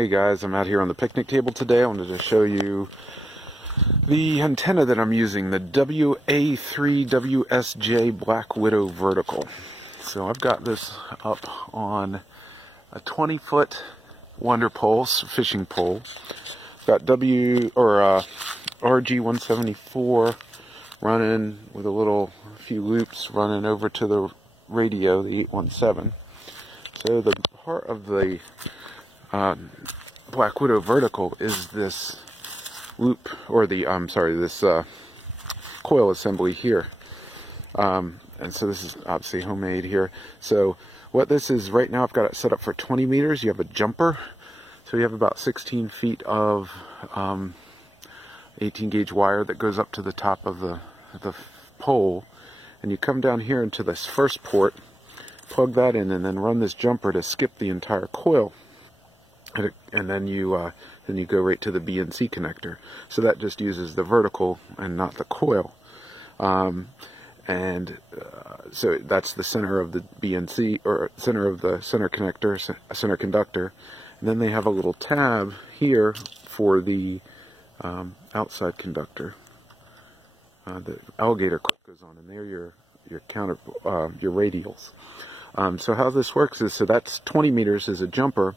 Hey guys, I'm out here on the picnic table today. I wanted to show you the antenna that I'm using, the WA3WSJ Black Widow Vertical. So I've got this up on a 20-foot Wonder Pole, fishing pole. Got RG174 running with a few loops running over to the radio, the 817. So the heart of the Black Widow Vertical is this loop, or this coil assembly here. And so this is obviously homemade here. So what this is right now, I've got it set up for 20 meters. You have a jumper. So you have about 16 feet of 18 gauge wire that goes up to the top of the pole. And you come down here into this first port, plug that in, and then run this jumper to skip the entire coil. And then you go right to the BNC connector. So that just uses the vertical and not the coil. So that's the center of the BNC, or center of the center connector, center conductor. And then they have a little tab here for the outside conductor. The alligator clip goes on, and there your radials. So how this works is, so that's 20 meters is a jumper.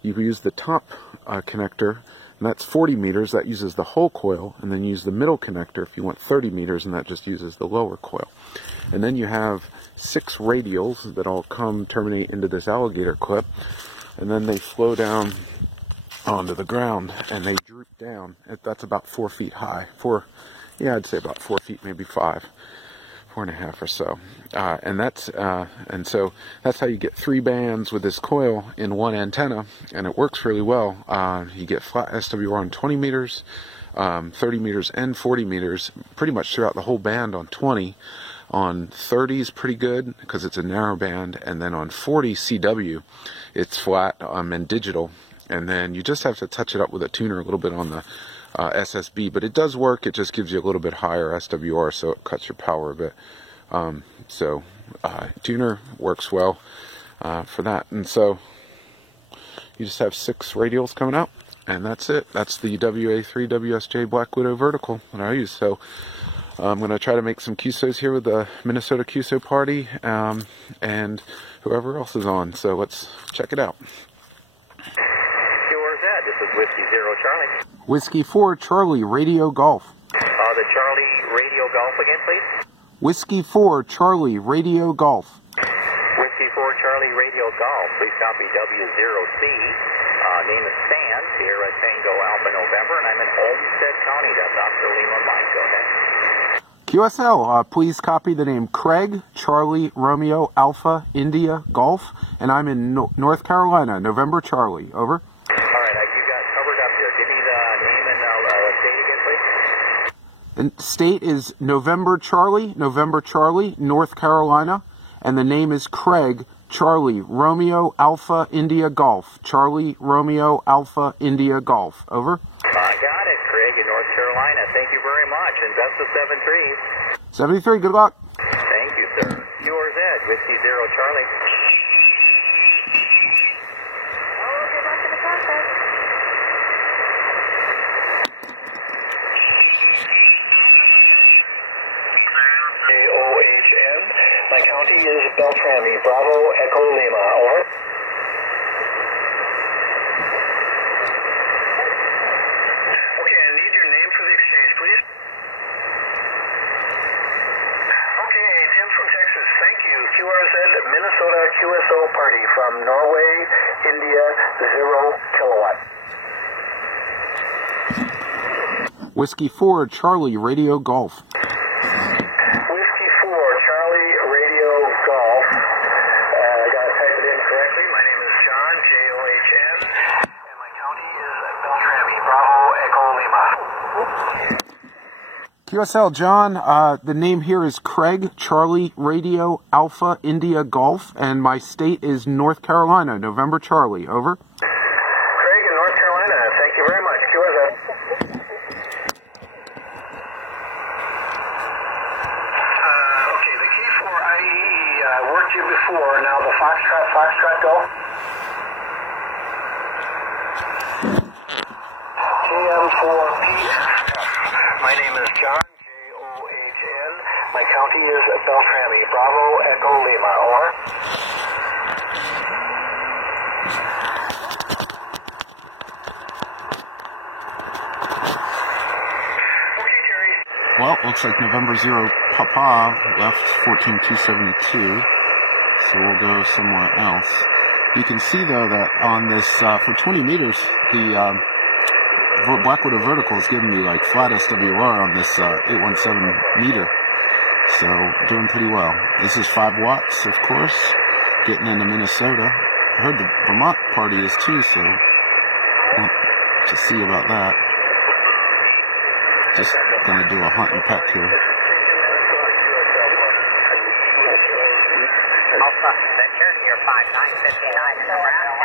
You use the top connector, and that's 40 meters. That uses the whole coil. And then use the middle connector if you want 30 meters, and that just uses the lower coil. And then you have 6 radials that all terminate into this alligator clip. And then they flow down onto the ground, and they droop down. That's about 4 feet high. I'd say about 4 feet, maybe 5. 4.5 or so, and so that's how you get 3 bands with this coil in one antenna, and it works really well. You get flat SWR on 20 meters, 30 meters, and 40 meters, pretty much throughout the whole band on 20. On 30 is pretty good because it's a narrow band, and then on 40 CW, it's flat and digital, and then you just have to touch it up with a tuner a little bit on the SSB, but it does work. It just gives you a little bit higher SWR, so it cuts your power a bit. Tuner works well for that. And so you just have 6 radials coming out, and that's it. That's the WA3WSJ Black Widow Vertical that I use. So I'm going to try to make some QSOs here with the Minnesota QSO Party and whoever else is on. So let's check it out. This is Whiskey 0 Charlie. Whiskey 4 Charlie, Radio Golf. The Charlie Radio Golf again, please. Whiskey 4 Charlie, Radio Golf. Whiskey 4 Charlie Radio Golf. Please copy W0C. Name is Stan, Sierra Tango Alpha November, and I'm in Olmsted County. That's Oscar Lima Mike. Go ahead. QSL, please copy the name Craig, Charlie, Romeo, Alpha, India, Golf, and I'm in North Carolina, November Charlie. Over. The state is November Charlie, North Carolina, and the name is Craig, Charlie, Romeo, Alpha, India, Golf. Charlie, Romeo, Alpha, India, Golf. Over. I got it, Craig, in North Carolina. Thank you very much, and best of 73. 73, good luck. Thank you, sir. QRZ, Whiskey 0 Charlie. My county is Beltrami, Bravo, Echo, Lima, over. Okay, I need your name for the exchange, please. Okay, Tim from Texas, thank you. QRZ, Minnesota QSO Party from Norway, India, 0 kilowatt. Whiskey 4 Charlie, Radio Golf. QSL, John, the name here is Craig, Charlie, Radio, Alpha, India, Golf, and my state is North Carolina, November Charlie. Over. Craig in North Carolina, thank you very much. QSL. Okay, the key for IEE worked you before, now the Foxtrot, go. My name is John, John. My county is Beltrami. Bravo, Echo, Lima. Over. Okay, Terry. Well, looks like November 0 Papa left 14272, so we'll go somewhere else. You can see, though, that on this, for 20 meters, the Blackwater vertical is giving me like flat SWR on this 817 meter. So, doing pretty well. This is 5 watts, of course, getting into Minnesota. I heard the Vermont party is too, so we'll to see about that. Just gonna do a hunt and peck here. Alpha Victor, you're 5959 in Nebraska.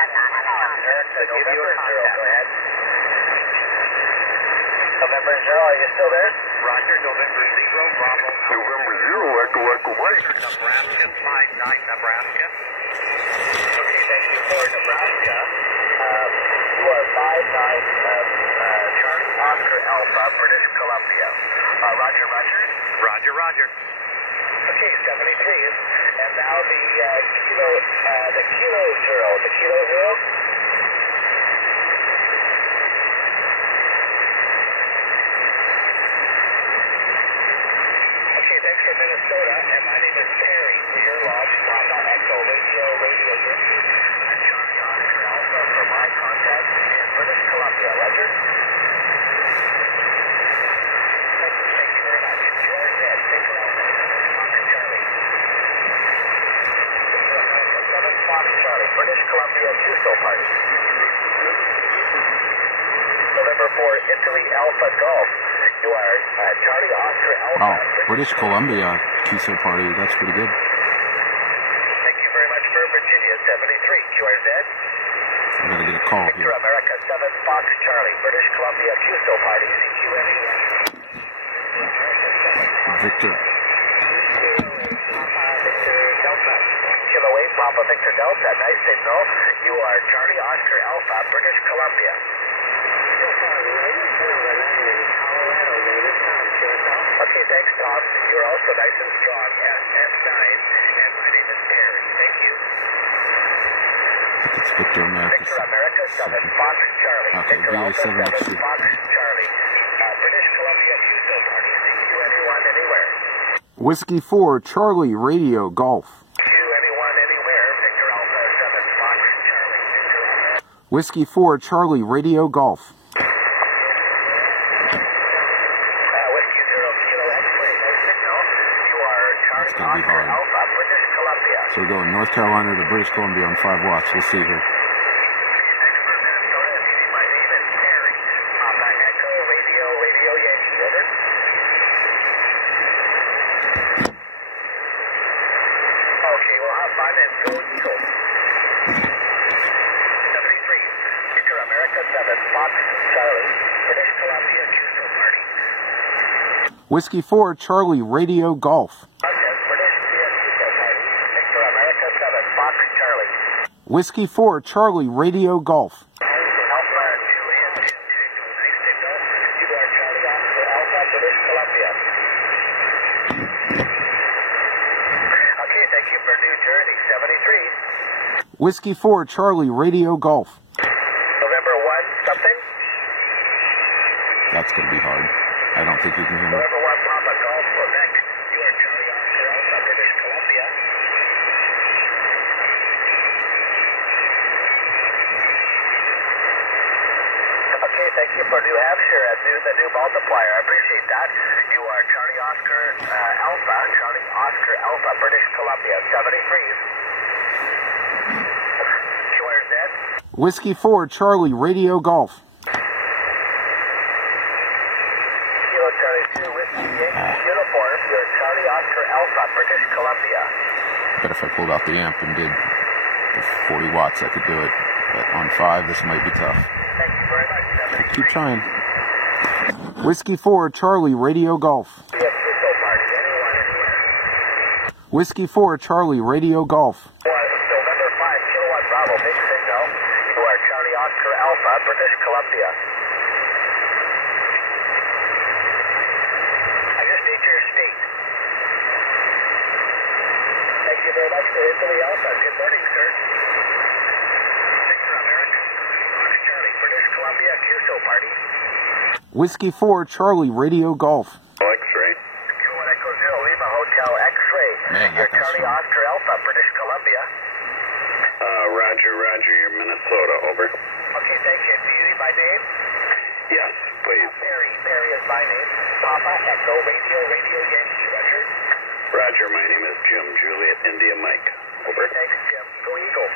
November 0, are you still there? Roger, November 0, Bravo. November 0, Echo, Echo, Mike. Nebraska, 59 Nebraska. Okay, thank you for Nebraska. You are 59 Charlie Oscar Alpha, British Columbia. Roger, Roger. Roger, Roger. Okay, 73. And now the kilo zero. The kilo zero? Okay, thanks for Minnesota. And my name is Terry. Your lodge, Papa Echo, Radio Yankee. I'm Charlie Oscar Alpha for my contact in British Columbia. Roger? Thank you very much. George Ed, Victor Alpha, Fox Charlie. Victor America, 7 Fox Charlie, British Columbia, QSO Party. November 4, Italy Alpha Golf. You are Charlie Oscar Alpha. Oh, British Columbia QSO party. That's pretty good. Thank you very much for Virginia, 73, QRZ. I'm gonna get a call Victor here. America, 7 Fox Charlie, British Columbia QSO Party, CQNE. Victor. Delta. Kilo 8, Papa Victor Delta. Nice signal. You are Charlie Oscar Alpha, British Columbia. Okay, thanks, Tom. You're also nice and strong, SF9. And my name is Terry. Thank you. It's Victor America. Victor America, 7 Fox Charlie. Okay, Victor Alpha, VA7XC. 7 Fox Charlie. British Columbia QSO Party. CQ anywhere. Whiskey 4 Charlie Radio Golf. Q anywhere. Victor Alpha, 7 Fox Charlie. Victor Alpha. Whiskey 4 Charlie Radio Golf. Whiskey 0 Kilo X-ray. No signal. You are Charlie gonna be Oscar hard. Alpha, British Columbia. So we're going North Carolina to British Columbia on 5 watts. We'll see here. Thanks for Minnesota. My name is Terry. Papa Echo, Radio Yankee. Over. Okay, we'll have fun and go Eagle. 73. Victor America, 7 Fox Charlie. British Columbia QSO Party. Whiskey 4 Charlie Radio Golf. British QSO Party. Victor America, 7 Fox Charlie. Whiskey 4 Charlie Radio Golf. Alpha 2 nice signal. You are Charlie Oscar Alpha, British Columbia. Okay, thank you for New Jersey, 73. Whiskey 4 Charlie Radio Golf. November 1 something? That's going to be hard. I don't think you can hear me. November 1 Papa Golf, Quebec. You are Charlie Oscar Alpha, British Columbia. Okay, thank you for New Hampshire at the new multiplier. I appreciate that. You are Charlie Oscar Alpha, Charlie Oscar Alpha, British Columbia, 73. QRZ. Whiskey 4 Charlie Radio Golf. Kilo Charlie 2, Whiskey Yankee uniform. You're Charlie Oscar Alpha, British Columbia. Bet if I pulled out the amp and did the 40 watts, I could do it. But on 5, this might be tough. Thank you very much. I'll keep trying. Whiskey 4 Charlie Radio Golf. QSO Party, anyone, anywhere. Whiskey 4 Charlie Radio Golf. November 5, Kilowatt Bravo, big signal. You are Charlie Oscar Alpha, British Columbia. very much for Italy Alpha. Good morning, sir. Victor America, Fox Charlie, British Columbia, QSO party. Whiskey 4, Charlie, Radio Golf. X-ray. Q1 Echo Zero, Lima Hotel X-ray. Man, Your that guy's Charlie strong. Oscar Alpha, British Columbia. Roger, you're Minnesota, over. Okay, thank you. Do you need my name? Yes, please. Perry is my name. Papa Echo Radio Yankee, Roger. Roger, my name is Jim, Juliet, India, Mike, over. Thanks, Jim. Go Eagle.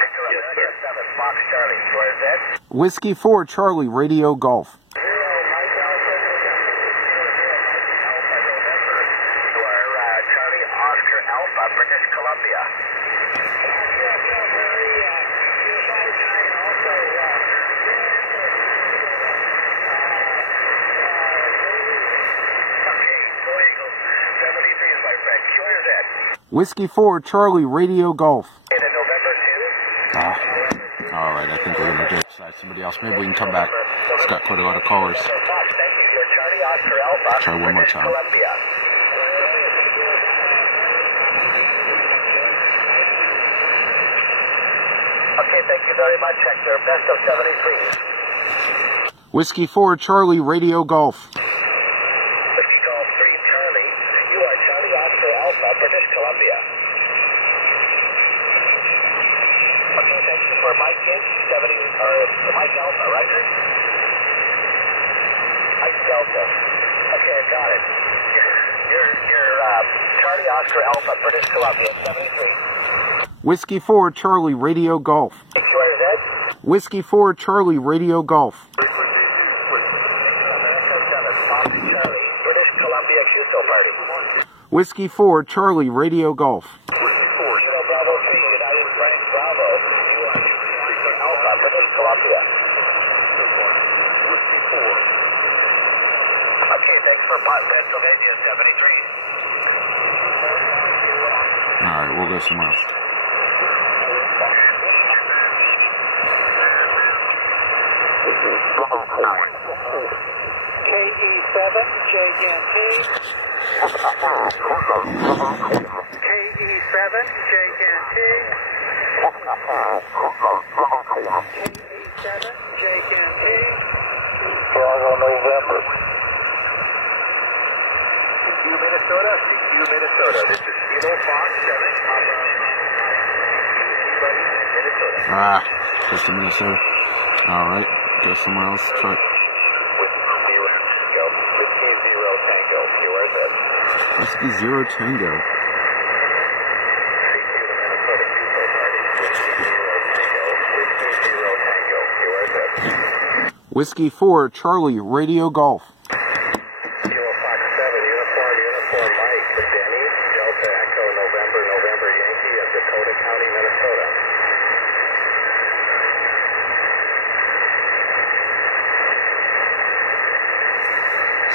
Victor Yes, America sir. 7, Fox Charlie, QRZ. Whiskey 4, Charlie, Radio Golf. Mike Alpha, November. You are Charlie Oscar Alpha, British Columbia. Okay, go Eagles. 73 is my friend. QRZ. Whiskey 4, Charlie, Radio Golf. In November 2. All right, I think we're going to go decide somebody else. Maybe we can come back. It's got quite a lot of callers. Fox, thank you. You're Charlie Oscar Alpha, Try one more British time. Columbia. Okay, thank you very much, Hector. Best of 73. Whiskey 4, Charlie, Radio Golf. Whiskey Golf 3, Charlie. You are Charlie Oscar Alpha, British Columbia. Okay, thank you for Mike Inch, 70, or Mike Alpha, Roger. Mike Delta. Okay, I got it. You're Charlie Oscar Alpha, British Columbia, 73. Whiskey 4, Charlie, Radio Golf. QRZ. Whiskey 4, Charlie, Radio Golf. America 7, Fox Charlie, British Columbia, QSO party. Whiskey 4, Charlie, Radio Golf. Kilo Bravo 3, United Frank Bravo. You are Oscar Alpha, British Columbia. Whiskey 4. Okay, thanks for Pennsylvania, 73. All right, we'll go somewhere else. KE7, JNT. KE7, JNT. KE7, JNT. Chicago, November. CQ, Minnesota. CQ, Minnesota. This is Kilo Fox 7, Papa. Minnesota. Ah, just in Minnesota. All right, go somewhere else. Try. Whiskey 0 Tango. QRZ. Whiskey 0 Tango. Whiskey 4, Charlie, Radio Golf. Kilo Fox 7, Uniform Mike, Denny, Delta Echo, November Yankee of Dakota County, Minnesota.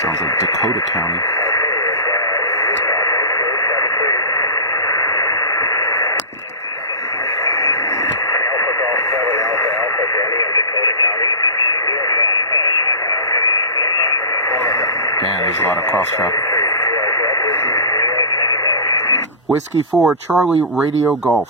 Sounds like Dakota County. Alpha Golf 7, Alpha, Denny in Dakota County. Man, there's a lot of cross traffic. Whiskey 4, Charlie, Radio Golf.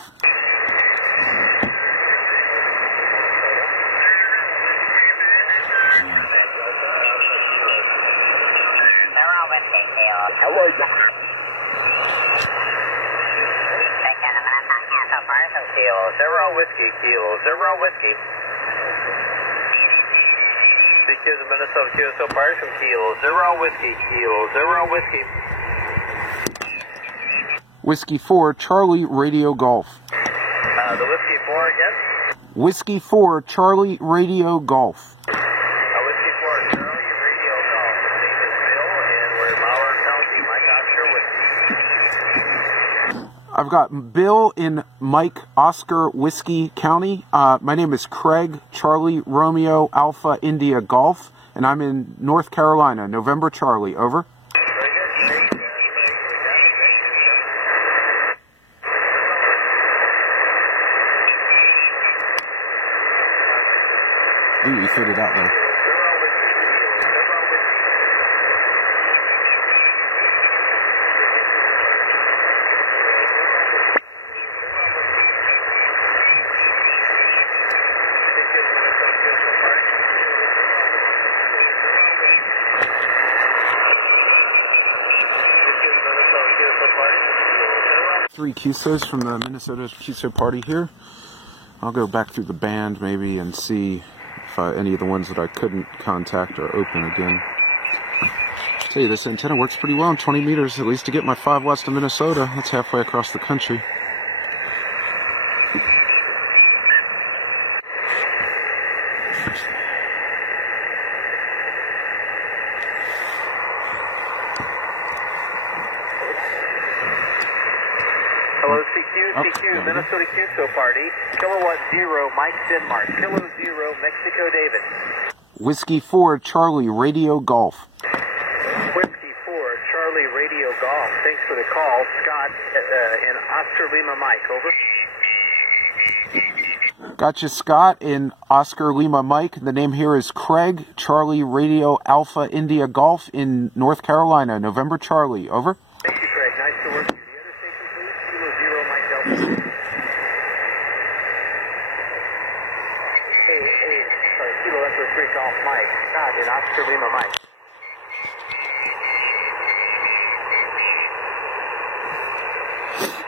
Zero whiskey, Kilo, 0 whiskey. CQ the Minnesota QSO Party from Kilo, 0 whiskey, Kilo, 0 whiskey. Whiskey 4, Charlie, Radio Golf. The whiskey 4 again? Whiskey 4, Charlie, Radio Golf. Whiskey 4, Charlie, Radio Golf. The name is Bill, and we're in Malheur County, Mike Oscar Whiskey. I've got Bill in Mike Oscar Whiskey County. My name is Craig, Charlie, Romeo, Alpha, India Golf, and I'm in North Carolina, November Charlie, over. Ooh, he figured out there. Three QSOs from the Minnesota QSO party here. I'll go back through the band maybe and see if any of the ones that I couldn't contact are open again. I'll tell you, this antenna works pretty well in 20 meters, at least to get my 5 west of Minnesota. That's halfway across the country. Hello, CQ, Minnesota QSO party, Kilo 10, Mike Denmark, Kilo 0, Mexico David. Whiskey 4, Charlie, Radio Golf. Whiskey 4, Charlie, Radio Golf. Thanks for the call. Scott in Oscar Lima Mike, over. Gotcha, Scott in Oscar Lima Mike. The name here is Craig, Charlie, Radio Alpha India Golf in North Carolina. November Charlie, over. Thank you, Craig. Nice to work with you. The other station, please. Kilo 0, Mike Delta. Kilo Echo 3 Golf Mike. Scott in Oscar Lima Mike.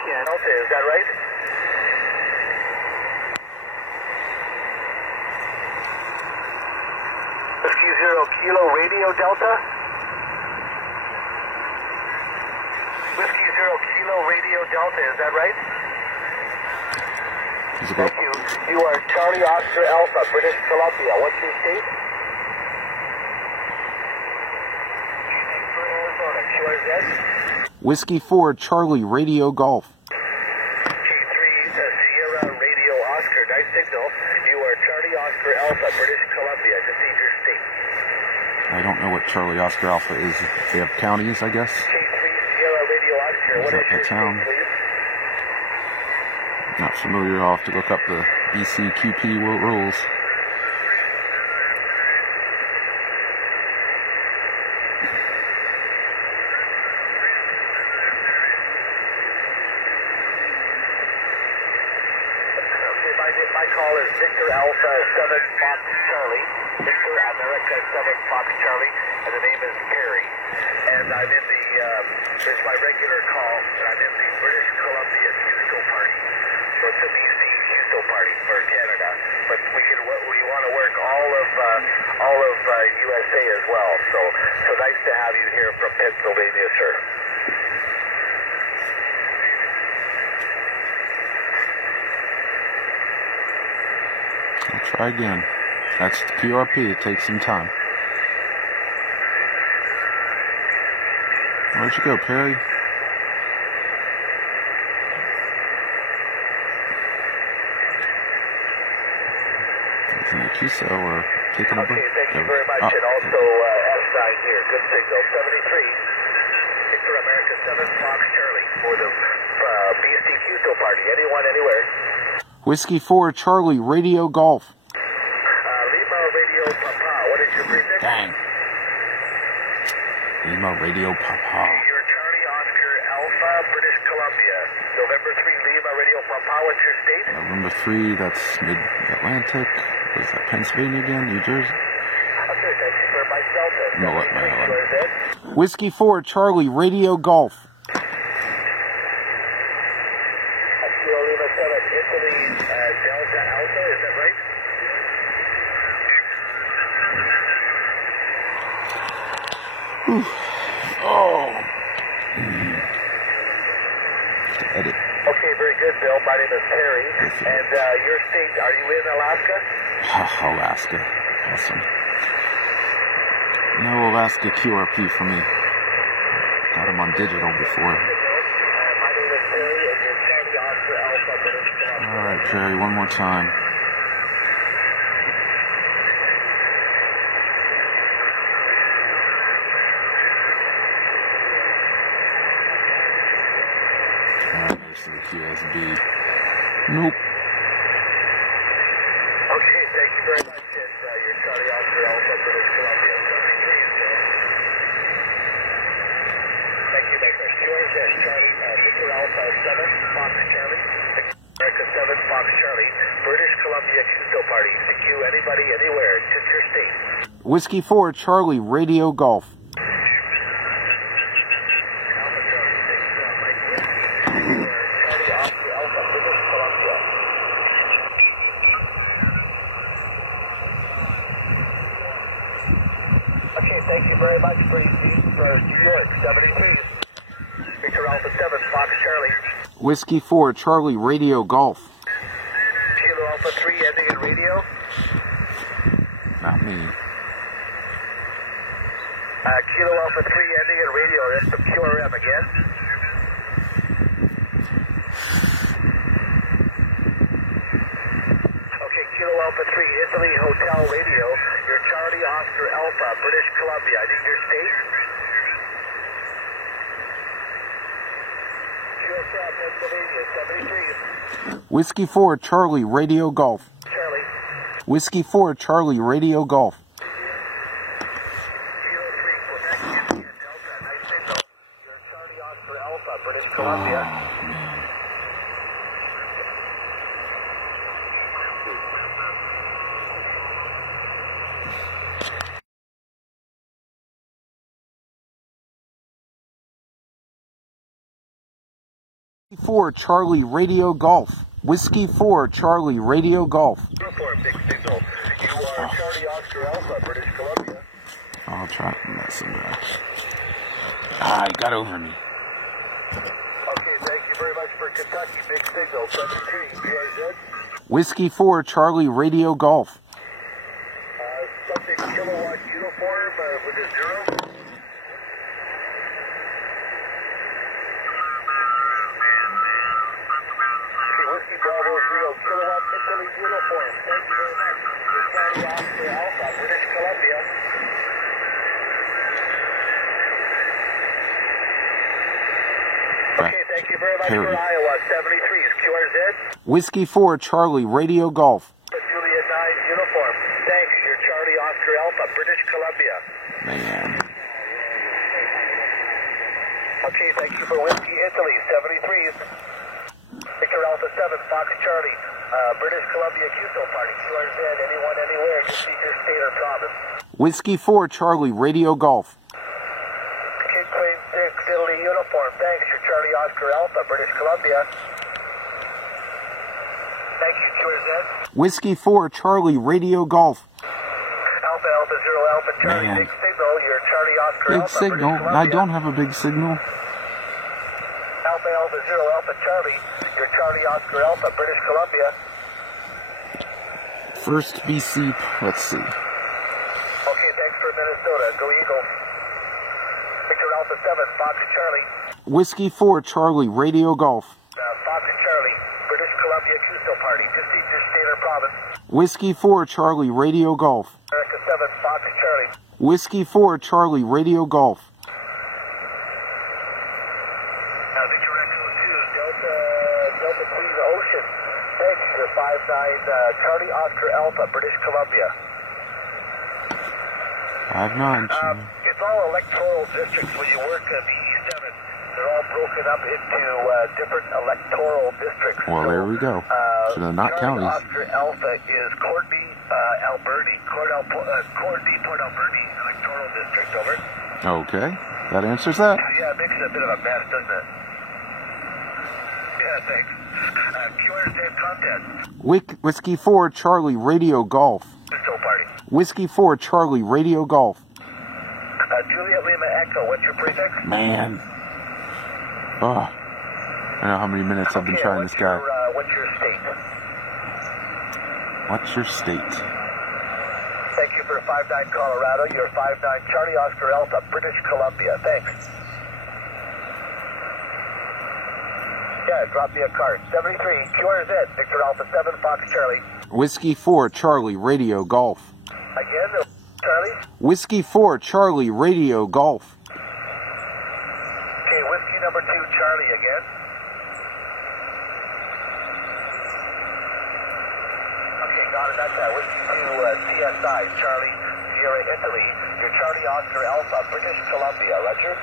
Delta, is that right? Whiskey 0 Kilo Radio Delta. Whiskey 0 Kilo Radio Delta, is that right? Thank you. You are Charlie Oscar Alpha, British Columbia. What's your state? Arizona. QRZ? Whiskey 4, Charlie, Radio Golf. G3 Sierra Radio Oscar. Nice signal. You are Charlie Oscar Alpha, British Columbia. Just need your state. I don't know what Charlie Oscar Alpha is. They have counties, I guess. G3 Sierra Radio Oscar. What is your town? state, please? Not familiar. I'll have to look up the BCQP rules. My call is Victor Alpha 7 Fox Charlie, Victor America 7 Fox Charlie, and the name is Perry. And I'm in the, it's my regular call, and I'm in the British Columbia QSO party. So it's a BC QSO party for Canada, but we want to work all of USA as well. So nice to have you here from Pennsylvania, sir. I'll try again. That's the QRP. It takes some time. Where'd you go, Perry? Taking a QSO or taking a break? Okay, thank you very much. And also S9 here. Good signal. 73. Victor America 7 Fox Charlie for the BC QSO party. Anyone, anywhere. Whiskey 4, Charlie, Radio Golf. Lima Radio Papa. What is your prefix? Dang. Lima Radio Papa. You're Charlie Oscar Alpha, British Columbia. November 3 Lima Radio Papa. What's your state? November 3, that's Mid-Atlantic. What is that, Pennsylvania again? New Jersey? Okay, thank you for Mike Delta. No, what, man? 73 Whiskey 4, Charlie, Radio Golf. Kilo Lima 7, Italy, Delta Alpha, is that right? Oh. Edit. Okay, very good, Bill. My name is Perry. And your state, are you in Alaska? Alaska. Awesome. No Alaska QRP for me. Got him on digital before. My name is Perry, and you're Charlie Oscar Alpha, British Columbia. All right, Perry, one more time. Most of the QSB. Nope. Okay, thank you very much. And you're Charlie Oscar Alpha, British Columbia. 73 is there. Thank you, Baker. QRZ, Charlie, Victor Alpha 7, Fox Charlie. America 7, Fox Charlie. British Columbia QSO party. CQ, anybody, anywhere. Just your state. Whiskey 4, Charlie, Radio Golf. Alpha Charlie 6, Mike York, 73. Victor Alpha 7, Fox Charlie. Whiskey 4, Charlie, Radio Golf. Kilo Alpha 3, ending in radio. Not me. Kilo Alpha 3, ending in radio. That's the QRM again. Okay, Kilo Alpha 3, Italy Hotel Radio. You're Charlie Oscar Alpha, British Columbia. I need your state. Pennsylvania, 73. Whiskey 4, Charlie, Radio Golf. Charlie. Whiskey 4, Charlie, Radio Golf. Kilo 3, Quebec, India, Delta. Nice signal. You're Charlie Oscar Alpha, British Columbia. Whiskey 4, Charlie, Radio Golf. Whiskey 4, Charlie, Radio Golf. Uniform, big signal. You are Charlie Oscar Alpha, British Columbia. I'll try to mess him up. He got over me. Okay, thank you very much for Kentucky. Big signal, 73, BRZ. Whiskey 4, Charlie, Radio Golf. Subject kilowatt uniform with a 0. Whiskey Bravo 0, kilowatt Italy uniform. Thank you very much. You're Charlie Oscar Alpha, British Columbia. Okay, thank you very much for Iowa, 73 is QRZ. Whiskey 4, Charlie, Radio Golf. Juliet 9 uniform. Thanks, you're Charlie Oscar Alpha, British Columbia. Man. Okay, thank you for Whiskey Italy, 73. Victor Alpha 7, Fox Charlie, British Columbia QSO Party, QRZ, anyone, anywhere, you see your state or province. Whiskey 4, Charlie, Radio Golf. Kid Queen 6, Italy uniform, thanks, you're Charlie Oscar Alpha, British Columbia. Thank you, QRZ. Whiskey 4, Charlie, Radio Golf. Alpha Alpha 0 Alpha Charlie, Man. big signal, you're Charlie Oscar Big Alpha, signal. British Columbia. I don't have a big signal. Alpha Alpha 0 Alpha Charlie, you're Charlie Oscar Alpha, British Columbia. First BC, let's see. Okay, thanks for Minnesota. Go Eagle. Victor Alpha 7, Fox Charlie. Whiskey 4, Charlie, Radio Golf. Fox Charlie, British Columbia QSO Party. Just need your state or province. Whiskey 4, Charlie, Radio Golf. America 7, Fox Charlie. Whiskey 4, Charlie, Radio Golf. Victor Echo 2, Delta Queen Ocean. Thanks, you're 5-9, Charlie Oscar Alpha, British Columbia. 5-9. It's all electoral districts when you work at the E7. They're all broken up into different electoral districts. Well, there we go. So they're not Charlie counties. Oscar Alpha is Courtney, Alberni. Courtney, Port Alberni electoral district, over. Okay, that answers that. Yeah, it makes it a bit of a mess, doesn't it? Yeah, thanks. QRZ contact. Whiskey 4, Charlie, Radio Golf. Still party. Whiskey 4, Charlie, Radio Golf. Juliet Lima Echo, what's your prefix? Man. Oh, I don't know how many minutes I've been trying this guy. What's your state? What's your state? Thank you for 5-9 Colorado. You're 5-9 Charlie Oscar Alpha, British Columbia. Thanks. Yeah, drop me a card. 73 QRZ, Victor Alpha 7, Fox Charlie. Whiskey 4, Charlie, Radio Golf. Again, Charlie? Whiskey 4, Charlie, Radio Golf. Okay, whiskey number 2, Charlie again. Okay, got it. That's that. Whiskey 2, CSI, Charlie, Sierra, Italy. You're Charlie Oscar Alpha, British Columbia. Roger?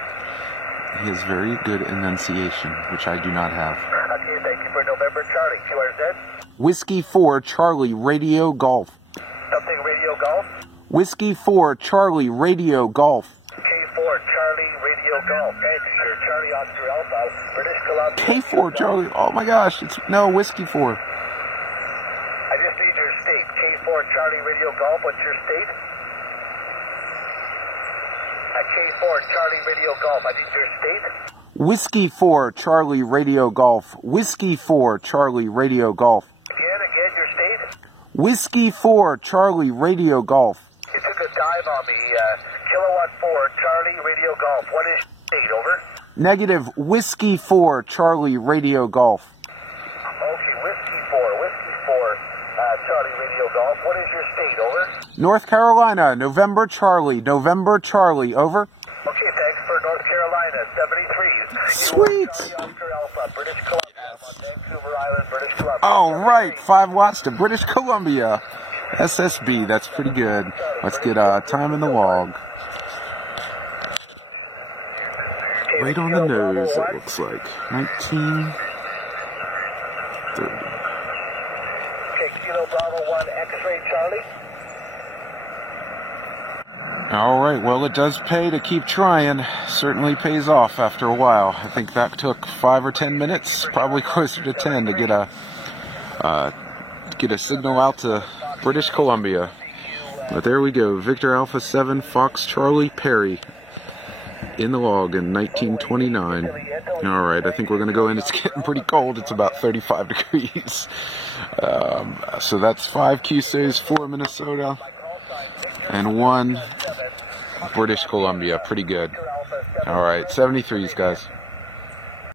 He has very good enunciation, which I do not have. Okay, thank you for November, Charlie. QRZ? Whiskey 4, Charlie, Radio Golf. Something Radio Golf? Whiskey 4, Charlie, Radio Golf. K4, Charlie, Radio Golf. Thanks. You're Charlie Oscar Alpha, British Columbia. K4, Charlie. Oh my gosh, it's no Whiskey 4. I just need your state. K4, Charlie, Radio Golf. What's your state? K4, Charlie Radio Golf. I need your state. Whiskey 4, Charlie Radio Golf. Whiskey 4, Charlie Radio Golf. Again, your state. Whiskey 4, Charlie Radio Golf. You took a dive on me. Kilowatt 4, Charlie Radio Golf. What is your state? Over. Negative. Whiskey 4, Charlie Radio Golf. Okay, Whiskey 4, Charlie Radio Golf. What is your state? Over. North Carolina. November Charlie. November Charlie. Over. Okay, thanks for North Carolina. 73. Sweet. Oscar Alpha, British Columbia. On Vancouver Island, British Columbia. All right, 5 watts to British Columbia. SSB, that's pretty good. Let's get time in the log. Right on the nose, it looks like. 1930. Okay, Kilo Bravo 1, X-ray Charlie. All right, well, it does pay to keep trying. Certainly pays off after a while. I think that took 5 or 10 minutes, probably closer to 10, to get a signal out to British Columbia. But there we go, Victor Alpha 7, Fox Charlie Perry in the log in 1929. All right, I think we're going to go in. It's getting pretty cold. It's about 35 degrees. So that's 5 QCs, 4 Minnesota, and 1 British Columbia. Pretty good. All right, 73s, guys.